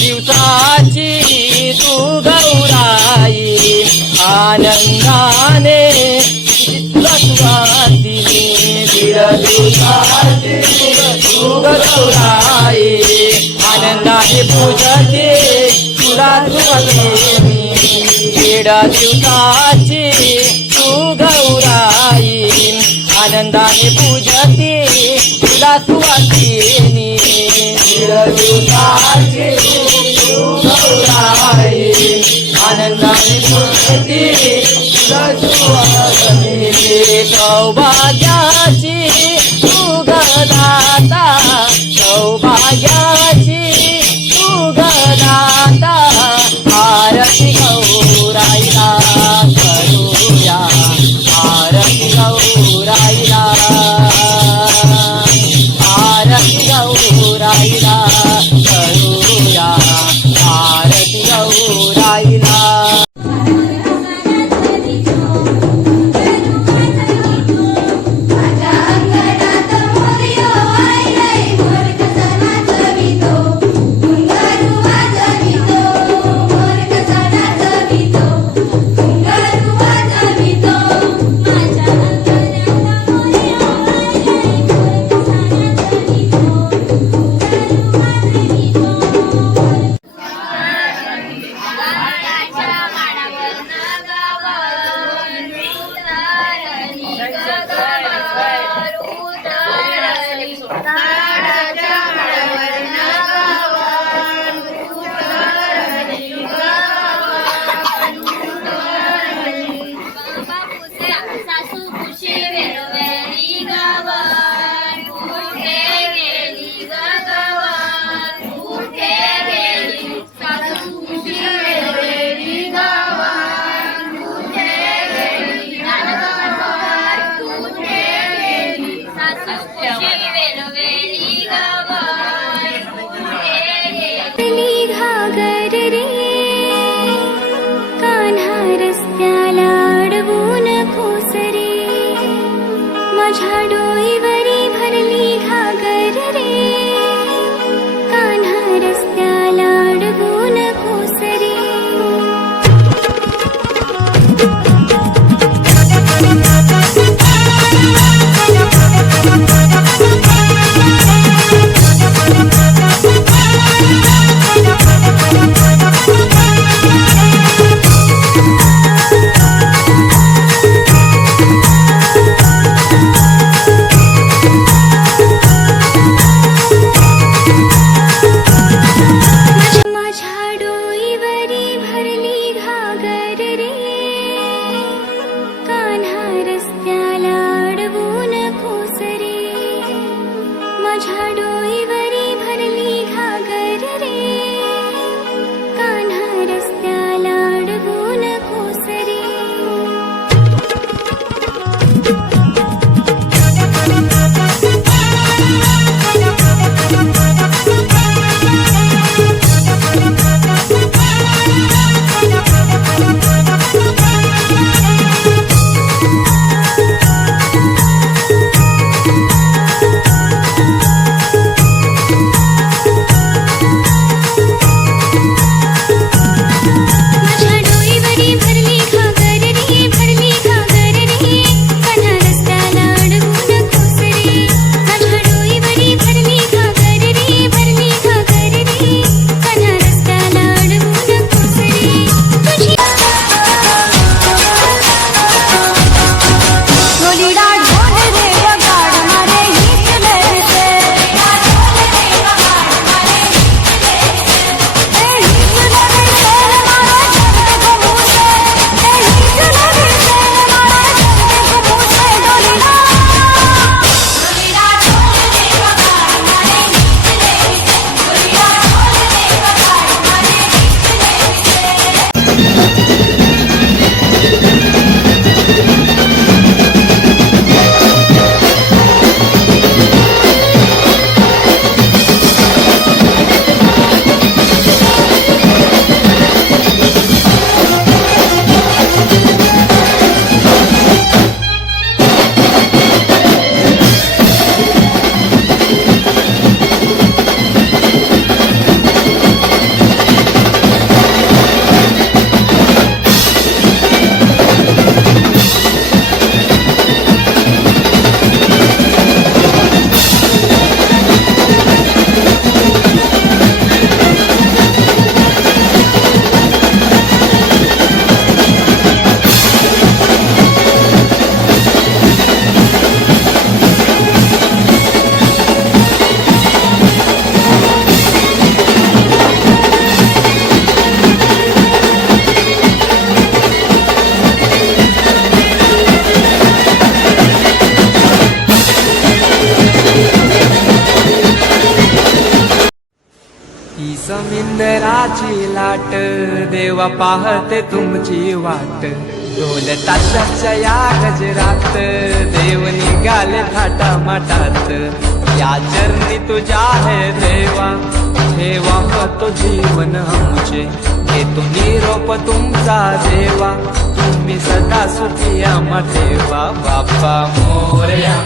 दिवसाची तू गौराई आनंदाने चित्रस्वाती दीड दिवसाची तू गौराई आनंदाने पूजते तुला मी दीड दिवसाची तू गौराई आनंदाने पूजते तुला सुवासिनी दीड दिवसाची तू गौराई आनंदाने पूजते तुला सुवासिनी सौभाग्याची तू गदाता सौभाग्याची तू गदाता आरती गौराईला करूया आरती गौराईला आरती गौराईला करूया आरती गौराईला Yeah. माझ्या डोईवरी भरली घागर रे, कान्हा रस्त्याला अडवू नकोस रे. माझ्या डोईवरी भरली घागर रे, कान्हा रस्त्याला अडवू नकोस रे. माझ्या डोईवरी भरली घागर रे, कान्हा रस्त्याला अडवू नकोस रे. माझ्या डोईवरी भरली घागर रे, भरली घागर रे, कान्हा रस्त्याला अडवू नकोस रे. माझ्या डोईवरी भरली घागर रे, भरली घागर रे, कान्हा रस्त्याला अडवू नकोस रे. तुझी ढोलीडा ढोल रे वगाड मारे हीच लहरते. ही समिंदराची लाट देवा पाहते तुमची वाट. ढोल ताशाच्या या गजरात देव निघाले थाटा माटात. या चरणी तुझ्या है देवा ठेवा तो जीवन आमचे. घेतो निरोप तुमचा देवा तुम्ही सदा सुखी आम्हा ठेवा. बाप्पा मोरया.